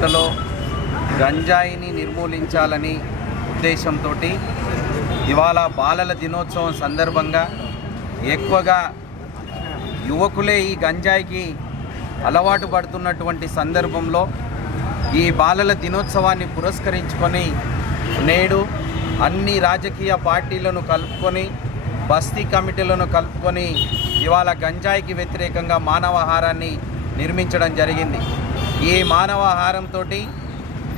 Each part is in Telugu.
జగద్గిరిగుట్టలో గంజాయిని నిర్మూలించాలని ఉద్దేశంతో ఇవాళ బాలల దినోత్సవం సందర్భంగా ఎక్కువగా యువకులే ఈ గంజాయికి అలవాటు పడుతున్నటువంటి సందర్భంలో ఈ బాలల దినోత్సవాన్ని పురస్కరించుకొని నేడు అన్ని రాజకీయ పార్టీలను కలుపుకొని బస్తీ కమిటీలను కలుపుకొని ఇవాళ గంజాయికి వ్యతిరేకంగా మానవహారాన్ని నిర్మించడం జరిగింది. ఈ మానవాహారంతో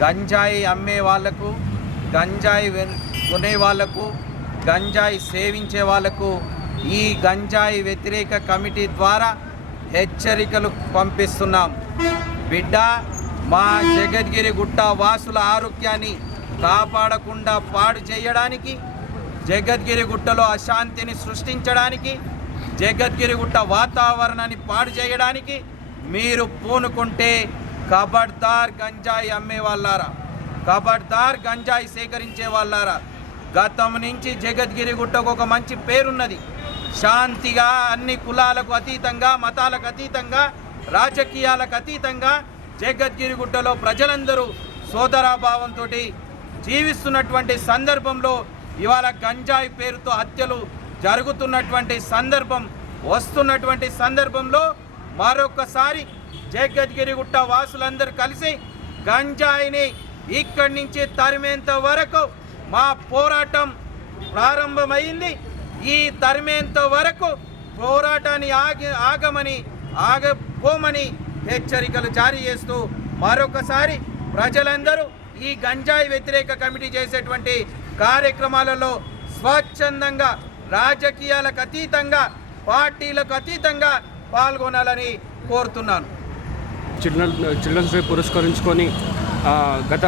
గంజాయి అమ్మే వాళ్ళకు గంజాయి వెన్- కొనే వాళ్ళకు గంజాయి సేవించే వాళ్ళకు ఈ గంజాయి వ్యతిరేక కమిటీ ద్వారా హెచ్చరికలు పంపిస్తున్నాం. బిడ్డ మా జగద్గిరి గుట్ట వాసుల ఆరోగ్యాన్ని కాపాడకుండా పాడు చేయడానికి జగద్గిరి గుట్టలో అశాంతిని సృష్టించడానికి జగద్గిరి గుట్ట వాతావరణాన్ని పాడు చేయడానికి మీరు పూనుకుంటే కబడ్దార్ గంజాయి అమ్మే వాళ్ళారా? కబడ్దార్ గంజాయి సేకరించే వాళ్ళారా? గతం నుంచి జగద్గిరి గుట్టకు ఒక మంచి పేరున్నది. శాంతిగా అన్ని కులాలకు అతీతంగా మతాలకు అతీతంగా రాజకీయాలకు అతీతంగా జగద్గిరి గుట్టలో ప్రజలందరూ సోదరాభావంతో జీవిస్తున్నటువంటి సందర్భంలో ఇవాళ గంజాయి పేరుతో హత్యలు జరుగుతున్నటువంటి సందర్భం వస్తున్నటువంటి సందర్భంలో మరొకసారి జగద్గిరిగుట్ట వాసులందరూ కలిసి గంజాయిని ఇక్కడి నుంచి తరిమేంత వరకు మా పోరాటం ప్రారంభమైంది. ఈ తరిమేంత వరకు పోరాటాన్ని ఆగి ఆగమని ఆగపోమని హెచ్చరికలు జారీ చేస్తూ మరొకసారి ప్రజలందరూ ఈ గంజాయి వ్యతిరేక కమిటీ చేసేటువంటి కార్యక్రమాలలో స్వచ్ఛందంగా రాజకీయాలకు అతీతంగా పార్టీలకు అతీతంగా పాల్గొనాలని కోరుతున్నాను. చిల్డ్రన్ చిల్డ్రన్స్ డే పురస్కరించుకొని గత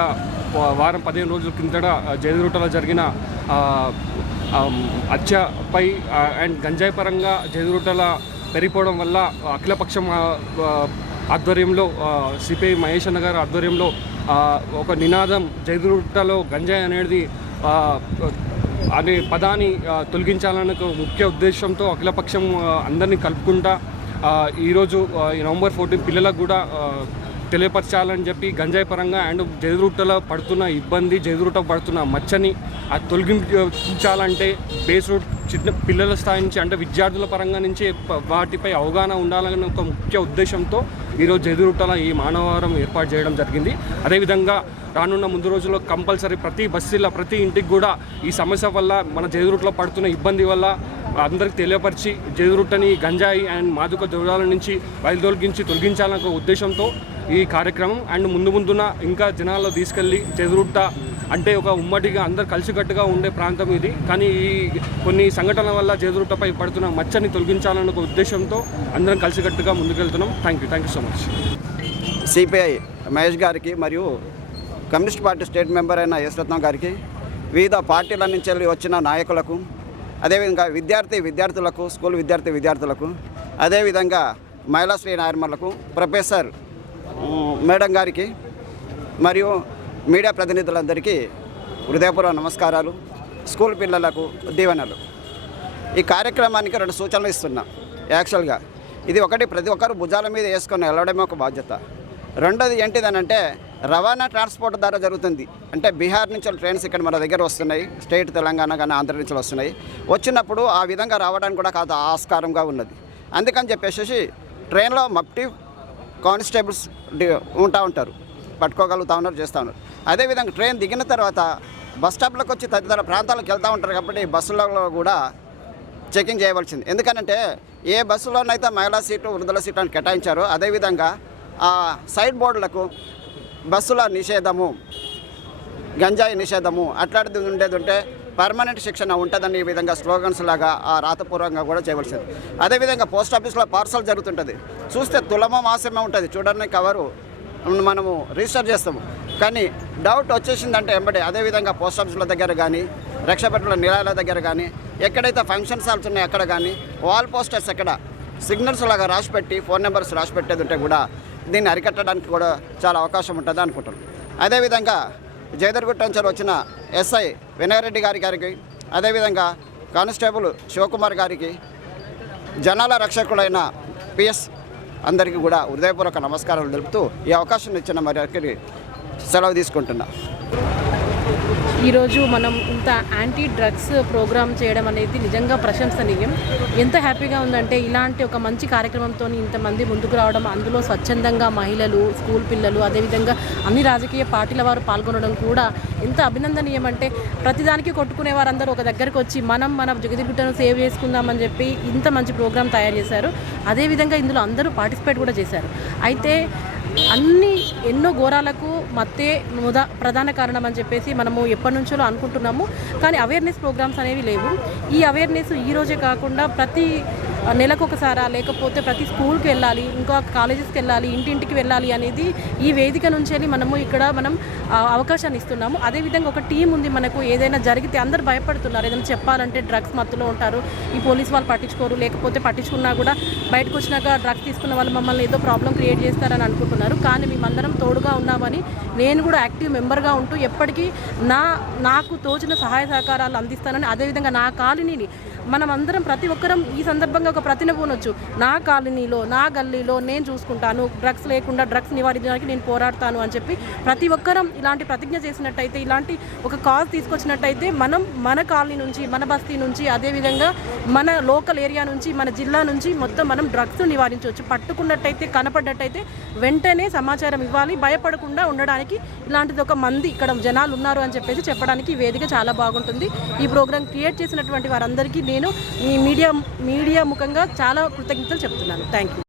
వారం పదిహేను రోజుల కిందట జయదురుటలో జరిగిన ఆ, హత్యపై అండ్ గంజాయి పరంగా జయదురుటల పెరిగిపోవడం వల్ల అఖిలపక్షం ఆధ్వర్యంలో సిపిఐ మహేష్ అన్న గారి ఆధ్వర్యంలో ఒక నినాదం జయదురుటలో గంజాయి అనేది అనే పదాన్ని తొలగించాలనే ముఖ్య ఉద్దేశంతో అఖిలపక్షం అందరినీ కలుపుకుంటా ఈరోజు ఈ నవంబర్ ఫోర్టీన్ పిల్లలకు కూడా తెలియపరచాలని చెప్పి గంజాయి పరంగా అండ్ జైదురుట్టలో పడుతున్న ఇబ్బంది జయదురుట పడుతున్న మచ్చని ఆ తొలగించాలంటే బేస్ రూట్ చిన్న పిల్లల స్థాయి నుంచి అంటే విద్యార్థుల పరంగా నుంచి వాటిపై అవగాహన ఉండాలనే ఒక ముఖ్య ఉద్దేశంతో ఈరోజు జైదురుట్టలో ఈ మానవారం ఏర్పాటు చేయడం జరిగింది. అదేవిధంగా రానున్న ముందు రోజుల్లో కంపల్సరీ ప్రతి బస్సుల ప్రతి ఇంటికి కూడా ఈ సమస్య వల్ల మన జయదురుట్లో పడుతున్న ఇబ్బంది వల్ల అందరికి తెలియపరిచి జయదురుట్టని గంజాయి అండ్ మాదుక ద్రవ్యాల నుంచి వైదొలిగించి తొలగించాలనే ఒక ఉద్దేశంతో ఈ కార్యక్రమం అండ్ ముందు ముందున ఇంకా జనాల్లో తీసుకెళ్ళి జయదురుట్ట అంటే ఒక ఉమ్మడిగా అందరు కలిసికట్టుగా ఉండే ప్రాంతం ఇది. కానీ ఈ కొన్ని సంఘటనల వల్ల జయదురుట్టపై పడుతున్న మచ్చని తొలగించాలన్న ఒక ఉద్దేశంతో అందరం కలిసికట్టుగా ముందుకెళ్తున్నాం. Thank you thank you so much CPI Mahesh గారికి మరియు కమ్యూనిస్ట్ పార్టీ స్టేట్ మెంబర్ అయిన యశ్వత్నం గారికి వివిధ పార్టీల నుంచి వచ్చిన నాయకులకు అదేవిధంగా విద్యార్థి విద్యార్థులకు స్కూల్ విద్యార్థి విద్యార్థులకు అదేవిధంగా మహిళా శ్రీ నాయర్మలకు ప్రొఫెసర్ మేడం గారికి మరియు మీడియా ప్రతినిధులందరికీ హృదయపూర్వ నమస్కారాలు స్కూల్ పిల్లలకు దీవెనలు. ఈ కార్యక్రమానికి రెండు సూచనలు ఇస్తున్నా. యాక్చువల్గా ఇది ఒకటి ప్రతి ఒక్కరు భుజాల మీద వేసుకొని వెళ్ళడమే ఒక బాధ్యత. రెండోది ఏంటిదనంటే రవాణా ట్రాన్స్పోర్ట్ ద్వారా జరుగుతుంది. అంటే బీహార్ నుంచి ట్రైన్స్ ఇక్కడ మన దగ్గర వస్తున్నాయి. స్టేట్ తెలంగాణ కానీ ఆంధ్ర నుంచి వస్తున్నాయి. వచ్చినప్పుడు ఆ విధంగా రావడానికి కూడా కాదు ఆస్కారంగా ఉన్నది. అందుకని చెప్పేసి ట్రైన్లో మప్టి కానిస్టేబుల్స్ ఉంటా ఉంటారు. పట్టుకోగలుగుతా ఉన్నారు చేస్తూ ఉన్నారు. అదేవిధంగా ట్రైన్ దిగిన తర్వాత బస్ స్టాప్లకు వచ్చి తదితర ప్రాంతాలకు వెళ్తూ ఉంటారు కాబట్టి బస్సులలో కూడా చెకింగ్ చేయవలసింది. ఎందుకంటే ఏ బస్సులోనైతే మహిళా సీటు వృద్ధుల సీటు అని కేటాయించారో అదేవిధంగా ఆ సైడ్ బోర్డులకు బస్సుల నిషేధము గంజాయి నిషేధము అట్లాంటిది ఉండేది ఉంటే పర్మనెంట్ శిక్షణ ఉంటుందని ఈ విధంగా స్లోగన్స్ లాగా ఆ రాతపూర్వకంగా కూడా చేయవలసింది. అదేవిధంగా పోస్ట్ ఆఫీస్లో పార్సల్ జరుగుతుంటుంది. చూస్తే తులమ మాసమే ఉంటుంది. చూడడానికి కవరు మనము రిజిస్టర్ చేస్తాము. కానీ డౌట్ వచ్చేసిందంటే వెంబడి అదేవిధంగా పోస్ట్ ఆఫీసుల దగ్గర కానీ రక్షపెట్టుల నిలయాల దగ్గర కానీ ఎక్కడైతే ఫంక్షన్స్ హాల్స్ ఉన్నాయో అక్కడ కానీ వాల్ పోస్టర్స్ ఎక్కడ సిగ్నల్స్ లాగా రాసిపెట్టి ఫోన్ నెంబర్స్ రాసిపెట్టేది ఉంటే కూడా దీన్ని అరికట్టడానికి కూడా చాలా అవకాశం ఉంటుంది అనుకుంటున్నాను అదేవిధంగా జయదర్గుట్ట నుంచి వచ్చిన ఎస్ఐ వినయరెడ్డి గారి గారికి అదేవిధంగా కానిస్టేబుల్ శివకుమార్ గారికి జనాల రక్షకుడైన పిఎస్ అందరికీ కూడా హృదయపూర్వక నమస్కారాలు తెలుపుతూ ఈ అవకాశం ఇచ్చిన మరి సెలవు తీసుకుంటున్నా. ఈరోజు మనం ఇంత యాంటీ డ్రగ్స్ ప్రోగ్రామ్ చేయడం అనేది నిజంగా ప్రశంసనీయం. ఎంత హ్యాపీగా ఉందంటే ఇలాంటి ఒక మంచి కార్యక్రమంతో ఇంతమంది ముందుకు రావడం అందులో స్వచ్ఛందంగా మహిళలు స్కూల్ పిల్లలు అదేవిధంగా అన్ని రాజకీయ పార్టీల వారు పాల్గొనడం కూడా ఎంత అభినందనీయం అంటే ప్రతిదానికి కొట్టుకునే వారందరూ ఒక దగ్గరకు వచ్చి మనం మన జగదిగుట్టను సేవ్ చేసుకుందామని చెప్పి ఇంత మంచి ప్రోగ్రామ్ తయారు చేశారు. అదేవిధంగా ఇందులో అందరూ పార్టిసిపేట్ కూడా చేశారు. అయితే అన్ని ఎన్నో ఘోరాలకు మత్తే ముదా ప్రధాన కారణం అని చెప్పేసి మనము ఎప్పటి నుంచో అనుకుంటున్నాము. కానీ అవేర్నెస్ ప్రోగ్రామ్స్ అనేవి లేవు. ఈ అవేర్నెస్ ఈ రోజే కాకుండా ప్రతి నెలకు ఒకసారా లేకపోతే ప్రతి స్కూల్కి వెళ్ళాలి ఇంకా కాలేజెస్కి వెళ్ళాలి ఇంటింటికి వెళ్ళాలి అనేది ఈ వేదిక నుంచి వెళ్ళి మనము ఇక్కడ మనం అవకాశాన్ని ఇస్తున్నాము. అదేవిధంగా ఒక టీం ఉంది మనకు ఏదైనా జరిగితే అందరు భయపడుతున్నారు. ఏదైనా చెప్పాలంటే డ్రగ్స్ మత్తులో ఉంటారు ఈ పోలీస్ వాళ్ళు పట్టించుకోరు లేకపోతే పట్టించుకున్నా కూడా బయటకు వచ్చినాక డ్రగ్స్ తీసుకున్న వాళ్ళు మమ్మల్ని ఏదో ప్రాబ్లం క్రియేట్ చేస్తారని అనుకుంటున్నారు. కానీ మేమందరం తోడుగా ఉన్నామని నేను కూడా యాక్టివ్ మెంబర్గా ఉంటూ ఎప్పటికీ నా నాకు తోచిన సహాయ సహకారాలు అందిస్తానని అదేవిధంగా నా కాలనీని మనం అందరం ప్రతి ఒక్కరం ఈ సందర్భంగా ఒక ప్రతినబూనొచ్చు నా కాలనీలో నా గల్లీలో నేను చూసుకుంటాను. డ్రగ్స్ లేకుండా డ్రగ్స్ నివారించడానికి నేను పోరాడతాను అని చెప్పి ప్రతి ఒక్కరం ఇలాంటి ప్రతిజ్ఞ చేసినట్టయితే ఇలాంటి ఒక కాజ్ తీసుకొచ్చినట్టయితే మనం మన కాలనీ నుంచి మన బస్తీ నుంచి అదేవిధంగా మన లోకల్ ఏరియా నుంచి మన జిల్లా నుంచి మొత్తం మనం డ్రగ్స్ నివారించవచ్చు. పట్టుకున్నట్టయితే కనపడ్డట్టయితే వెంటనే సమాచారం ఇవ్వాలి. భయపడకుండా ఉండడానికి ఇలాంటిది ఒక మంది ఇక్కడ జనాలు ఉన్నారు అని చెప్పేసి చెప్పడానికి ఈ వేదిక చాలా బాగుంటుంది. ఈ ప్రోగ్రామ్ క్రియేట్ చేసినటువంటి వారందరికీ నేను ఈ మీడియా మీడియా ముఖంగా చాలా కృతజ్ఞతలు చెప్తున్నాను. Thank you